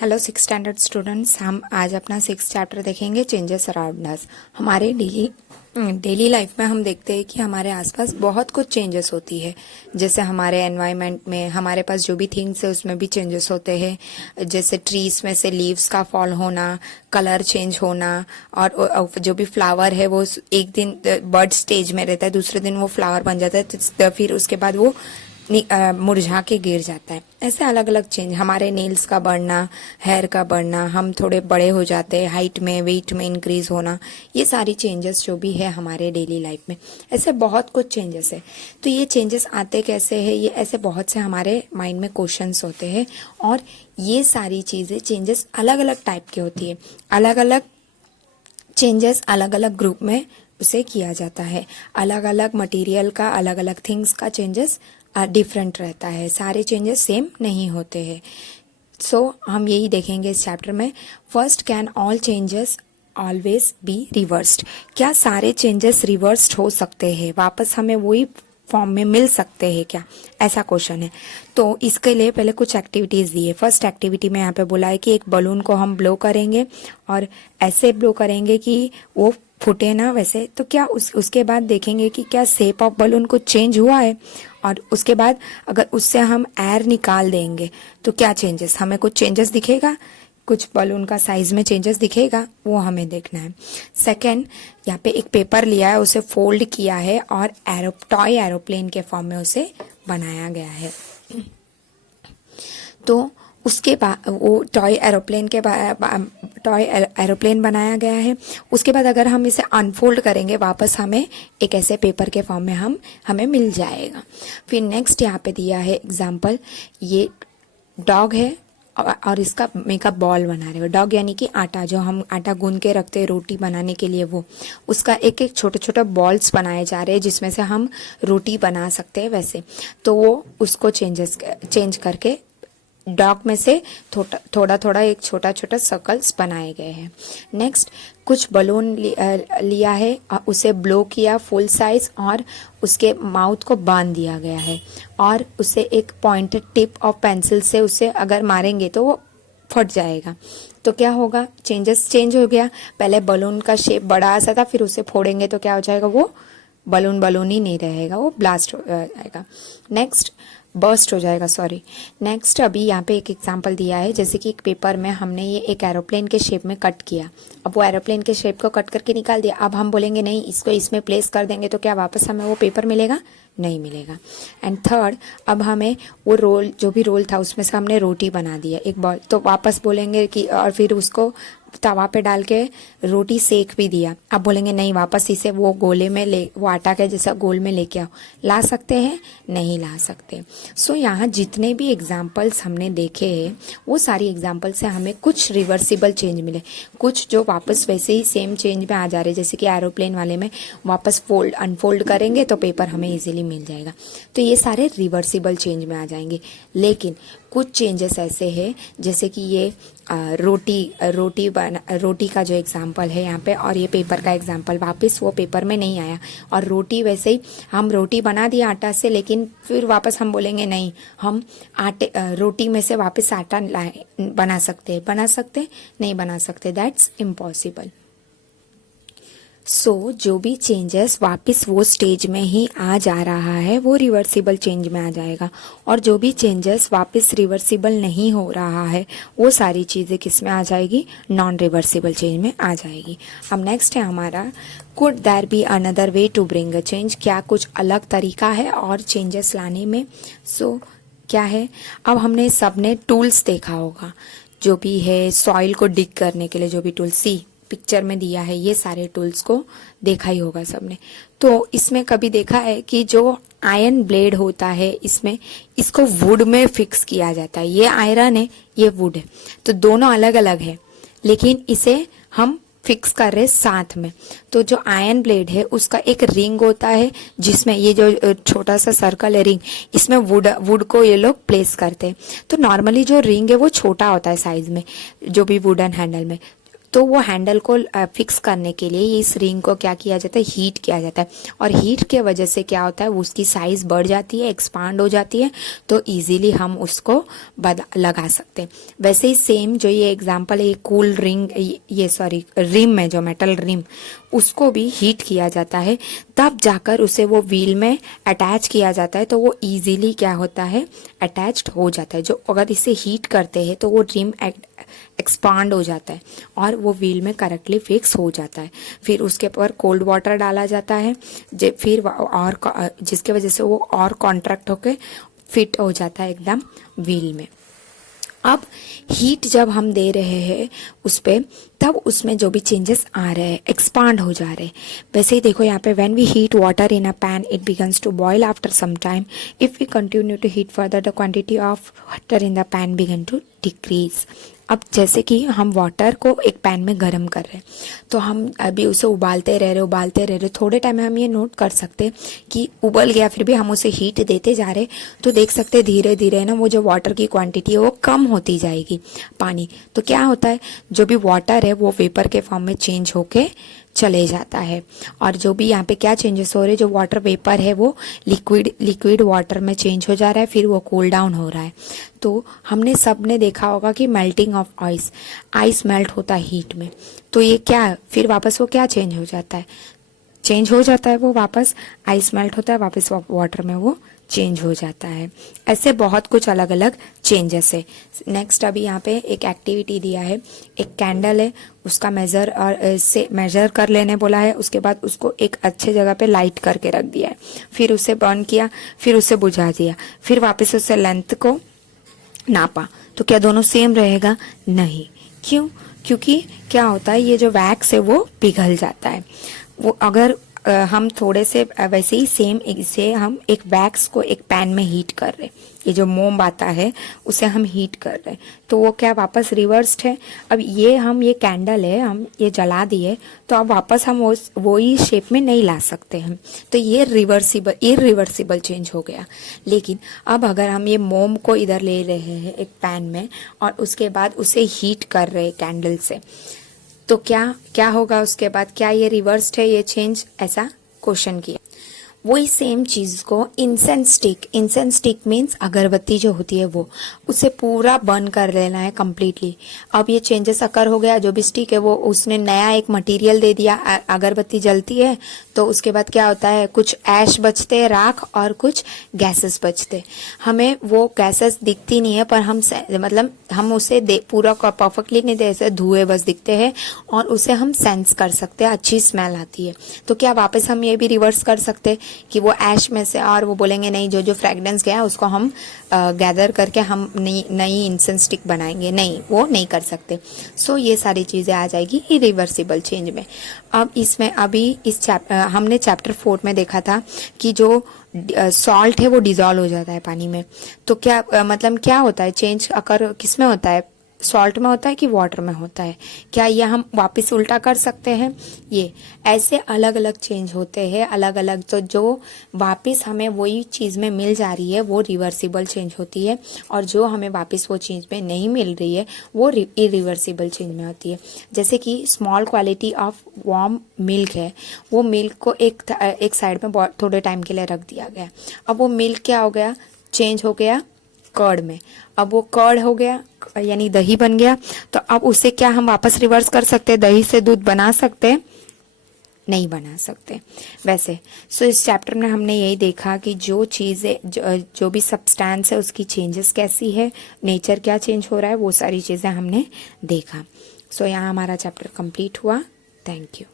Hello 6 standard students, हम आज अपना 6 चैप्टर देखेंगे चेंजेस अराउंड अस। हमारे डेली लाइफ में हम देखते हैं कि हमारे आसपास बहुत कुछ चेंजेस होती है। जैसे हमारे एनवायरनमेंट में हमारे पास जो भी थिंग्स है उसमें भी चेंजेस होते हैं। जैसे ट्रीज में से लीव्स का फॉल होना, कलर चेंज होना, और जो भी फ्लावर है वो एक दिन बर्ड स्टेज में रहता है, दूसरे दिन वो फ्लावर बन जाता है, तो फिर उसके बाद वो मुरझा के गिर जाता है। ऐसे अलग अलग चेंज, हमारे नेल्स का बढ़ना, हेयर का बढ़ना, हम थोड़े बड़े हो जाते हैं, हाइट में वेट में इंक्रीज होना, ये सारी चेंजेस जो भी है हमारे डेली लाइफ में, ऐसे बहुत कुछ चेंजेस है। तो ये चेंजेस आते कैसे हैं, ये ऐसे बहुत से हमारे माइंड में क्वेश्चंस होते हैं। और ये सारी चीज़ें चेंजेस अलग अलग टाइप की होती है। अलग अलग चेंजेस अलग अलग ग्रुप में उसे किया जाता है। अलग अलग मटेरियल का, अलग अलग थिंग्स का चेंजेस डिफरेंट रहता है। सारे चेंजेस सेम नहीं होते हैं। सो हम यही देखेंगे इस चैप्टर में। First, can all changes always be reversed? क्या सारे चेंजेस रिवर्स्ड हो सकते हैं, वापस हमें वही फॉर्म में मिल सकते हैं क्या, ऐसा क्वेश्चन है। तो इसके लिए पहले कुछ एक्टिविटीज दी है। फर्स्ट एक्टिविटी में यहाँ पे बोला है कि एक बलून को हम ब्लो करेंगे और ऐसे ब्लो करेंगे कि वो फूटे ना वैसे। तो क्या उसके बाद देखेंगे कि क्या शेप ऑफ बलून कुछ चेंज हुआ है, और उसके बाद अगर उससे हम एयर निकाल देंगे तो क्या चेंजेस, हमें कुछ चेंजेस दिखेगा, कुछ बलून का साइज में चेंजेस दिखेगा, वो हमें देखना है। सेकंड, यहाँ पे एक पेपर लिया है, उसे फोल्ड किया है और टॉय एरोप्लेन के फॉर्म में उसे बनाया गया है। तो उसके बाद वो टॉय एरोप्लेन बनाया गया है। उसके बाद अगर हम इसे अनफोल्ड करेंगे वापस, हमें एक ऐसे पेपर के फॉर्म में हमें मिल जाएगा। फिर नेक्स्ट यहाँ पे दिया है एग्जाम्पल, ये डॉग है और इसका मेकअप बॉल बना रहे हो। डॉग यानी कि आटा, जो हम आटा गूंद के रखते हैं रोटी बनाने के लिए, वो उसका एक एक छोटे छोटे बॉल्स बनाए जा रहे हैं जिसमें से हम रोटी बना सकते हैं वैसे। तो वो उसको चेंज करके डॉग में से थोड़ा थोड़ा एक छोटा छोटा सर्कल्स बनाए गए हैं। नेक्स्ट, कुछ बलून लिया है, उसे ब्लो किया फुल साइज और उसके माउथ को बांध दिया गया है, और उसे एक पॉइंटेड टिप ऑफ पेंसिल से उसे अगर मारेंगे तो वो फट जाएगा। तो क्या होगा, चेंज हो गया। पहले बलून का शेप बड़ा सा था, फिर उसे फोड़ेंगे तो क्या हो जाएगा, वो बलून ही नहीं रहेगा, वो ब्लास्ट हो जाएगा। नेक्स्ट, बर्स्ट हो जाएगा, सॉरी। नेक्स्ट, अभी यहाँ पे एक एग्जांपल दिया है, जैसे कि एक पेपर में हमने ये एक एरोप्लेन के शेप में कट किया। अब वो एरोप्लेन के शेप को कट करके निकाल दिया। अब हम बोलेंगे नहीं, इसको इसमें प्लेस कर देंगे तो क्या वापस हमें वो पेपर मिलेगा? नहीं मिलेगा। एंड थर्ड, अब हमें वो रोल, जो भी रोल था उसमें से हमने रोटी बना दिया एक बॉल, तो वापस बोलेंगे कि, और फिर उसको तवा पे डाल के रोटी सेक भी दिया। अब बोलेंगे नहीं, वापस इसे वो गोले में वो आटा के जैसा गोल में लेके आओ। ला सकते हैं? नहीं ला सकते। सो यहाँ जितने भी एग्जाम्पल्स हमने देखे हैं वो सारी एग्जाम्पल से हमें कुछ रिवर्सिबल चेंज मिले, कुछ जो वापस वैसे ही सेम चेंज में आ जा रहे, जैसे कि एरोप्लेन वाले में वापस अनफोल्ड करेंगे तो पेपर हमें इजीली मिल जाएगा। तो ये सारे रिवर्सिबल चेंज में आ जाएंगे। लेकिन कुछ चेंजेस ऐसे हैं, जैसे कि ये रोटी का जो एग्जाम्पल है यहाँ पे, और ये पेपर का एग्जाम्पल, वापस वो पेपर में नहीं आया। और रोटी वैसे ही हम रोटी बना दिया आटा से, लेकिन फिर वापस हम बोलेंगे नहीं, हम रोटी में से वापस आटा बना सकते नहीं बना सकते, दैट्स इम्पॉसिबल। सो जो भी चेंजेस वापस वो स्टेज में ही आ जा रहा है वो रिवर्सिबल चेंज में आ जाएगा, और जो भी चेंजेस वापस रिवर्सिबल नहीं हो रहा है वो सारी चीज़ें किस में आ जाएगी? नॉन रिवर्सिबल चेंज में आ जाएगी। अब नेक्स्ट है हमारा, could there be another way to bring a change? क्या कुछ अलग तरीका है और चेंजेस लाने में? सो क्या है, अब हमने सबने टूल्स देखा होगा, जो भी है सॉइल को डिग करने के लिए जो भी टूल्स पिक्चर में दिया है, ये सारे टूल्स को देखा ही होगा सबने। तो इसमें कभी देखा है कि जो आयरन ब्लेड होता है, इसमें इसको वुड में फिक्स किया जाता है। ये आयरन है, ये वुड है, तो दोनों अलग अलग है, लेकिन इसे हम फिक्स कर रहे साथ में। तो जो आयरन ब्लेड है उसका एक रिंग होता है, जिसमें ये जो छोटा सा सर्कल है रिंग, इसमें वुड को ये लोग प्लेस करते हैं। तो नॉर्मली जो रिंग है वो छोटा होता है साइज में, जो भी वुडन हैंडल में, तो वो हैंडल को फिक्स करने के लिए इस रिंग को क्या किया जाता है, हीट किया जाता है। और हीट के वजह से क्या होता है, उसकी साइज बढ़ जाती है, एक्सपांड हो जाती है, तो इजीली हम उसको लगा सकते हैं। वैसे ही सेम जो ये एग्जांपल है, ये कूल रिंग, ये सॉरी रिम है, जो मेटल रिम, उसको भी हीट किया जाता है, तब जाकर उसे वो व्हील में अटैच किया जाता है, तो वो इजीली क्या होता है, अटैच्ड हो जाता है। जो अगर इसे हीट करते हैं तो वो रिम एक्सपांड हो जाता है और वो व्हील में करेक्टली फिक्स हो जाता है। फिर उसके ऊपर कोल्ड वाटर डाला जाता है, फिर और जिसके वजह से वो और कॉन्ट्रैक्ट होके फिट हो जाता है एकदम व्हील में। अब हीट जब हम दे रहे हैं उस पर, तब उसमें जो भी चेंजेस आ रहे हैं, एक्सपांड हो जा रहे हैं। वैसे ही देखो यहाँ पे, when we heat water in a pan it begins to boil after some time, if we continue to heat further the quantity of water in the pan begin to decrease. अब जैसे कि हम वाटर को एक pan में गर्म कर रहे हैं, तो हम अभी उसे उबालते रह रहे, थोड़े टाइम में हम ये नोट कर सकते हैं कि उबल गया, फिर भी हम उसे हीट देते जा रहे, तो देख सकते हैं धीरे धीरे ना वो जो वाटर की क्वांटिटी है वो कम होती जाएगी पानी। तो क्या होता है, जो भी वाटर है वो वेपर के फॉर्म में चेंज होके चले जाता है। और जो भी यहाँ पे क्या चेंजेस हो रहे हैं, जो वाटर वेपर है वो लिक्विड वाटर में चेंज हो जा रहा है, फिर वो कूल डाउन हो रहा है। तो हमने सबने देखा होगा कि मेल्टिंग ऑफ आइस मेल्ट होता है हीट में, तो ये क्या, फिर वापस वो क्या चेंज हो जाता है, वो वापस आइस मेल्ट होता है, वापस वाटर में वो चेंज हो जाता है। ऐसे बहुत कुछ अलग अलग चेंजेस है। नेक्स्ट अभी यहाँ पे एक एक्टिविटी दिया है, एक कैंडल है, उसका मेजर कर लेने बोला है। उसके बाद उसको एक अच्छे जगह पे लाइट करके रख दिया है, फिर उसे बर्न किया, फिर उसे बुझा दिया, फिर वापस उसे लेंथ को नापा। तो क्या दोनों सेम रहेगा? नहीं। क्यों? क्योंकि क्या होता है, ये जो वैक्स है वो पिघल जाता है। वो अगर हम थोड़े से वैसे ही सेम इसे हम एक वैक्स को एक पैन में हीट कर रहे, ये जो मोम आता है उसे हम हीट कर रहे, तो वो क्या वापस रिवर्स्ड है। अब ये कैंडल है, हम ये जला दिए, तो अब वापस हम वो ही शेप में नहीं ला सकते हैं, तो ये इरिवर्सिबल चेंज हो गया। लेकिन अब अगर हम ये मोम को इधर ले रहे हैं एक पैन में और उसके बाद उसे हीट कर रहे कैंडल से, तो क्या होगा उसके बाद, क्या ये रिवर्स्ड है ये चेंज, ऐसा क्वेश्चन किया। वही सेम चीज को इंसेंस स्टिक मीन्स अगरबत्ती जो होती है वो, उसे पूरा बर्न कर लेना है कम्प्लीटली। अब ये चेंजेस अकर हो गया, जो भी स्टिक है वो उसने नया एक मटेरियल दे दिया, अगरबत्ती जलती है तो उसके बाद क्या होता है, कुछ ऐश बचते हैं, राख, और कुछ गैसेस बचते। हमें वो गैसेस दिखती नहीं है, पर हम उसे पूरा परफेक्टली नहीं दे सकते, धुएं बस दिखते हैं और उसे हम सेंस कर सकते हैं, अच्छी स्मेल आती है। तो क्या वापस हम ये भी रिवर्स कर सकते कि वो ऐश में से, और वो बोलेंगे नहीं, जो फ्रेगनेंस गया उसको हम गैदर करके हम नई इंसेंस स्टिक बनाएंगे? नहीं, वो नहीं कर सकते। सो ये सारी चीज़ें आ जाएगी इरिवर्सिबल चेंज में। अब इसमें अभी हमने चैप्टर 4 में देखा था कि जो सॉल्ट है वो डिजॉल्व हो जाता है पानी में। तो क्या क्या होता है, चेंज अकर किस में होता है, सॉल्ट में होता है कि वाटर में होता है? क्या ये हम वापस उल्टा कर सकते हैं? ये ऐसे अलग अलग चेंज होते हैं, अलग अलग। तो जो वापस हमें वही चीज़ में मिल जा रही है वो रिवर्सिबल चेंज होती है, और जो हमें वापस वो चीज़ में नहीं मिल रही है वो इरिवर्सिबल चेंज में होती है। जैसे कि small quality of warm milk है, वो मिल्क को एक साइड में थोड़े टाइम के लिए रख दिया गया। अब वो मिल्क क्या हो गया, चेंज हो गया कर्ड में। अब वो कर्ड हो गया, यानी दही बन गया। तो अब उसे क्या हम वापस रिवर्स कर सकते हैं, दही से दूध बना सकते? नहीं बना सकते। वैसे इस चैप्टर में हमने यही देखा कि जो चीज़ें जो भी सब्सटेंस है उसकी चेंजेस कैसी है, नेचर क्या चेंज हो रहा है, वो सारी चीज़ें हमने देखा। यहाँ हमारा चैप्टर कंप्लीट हुआ। Thank you.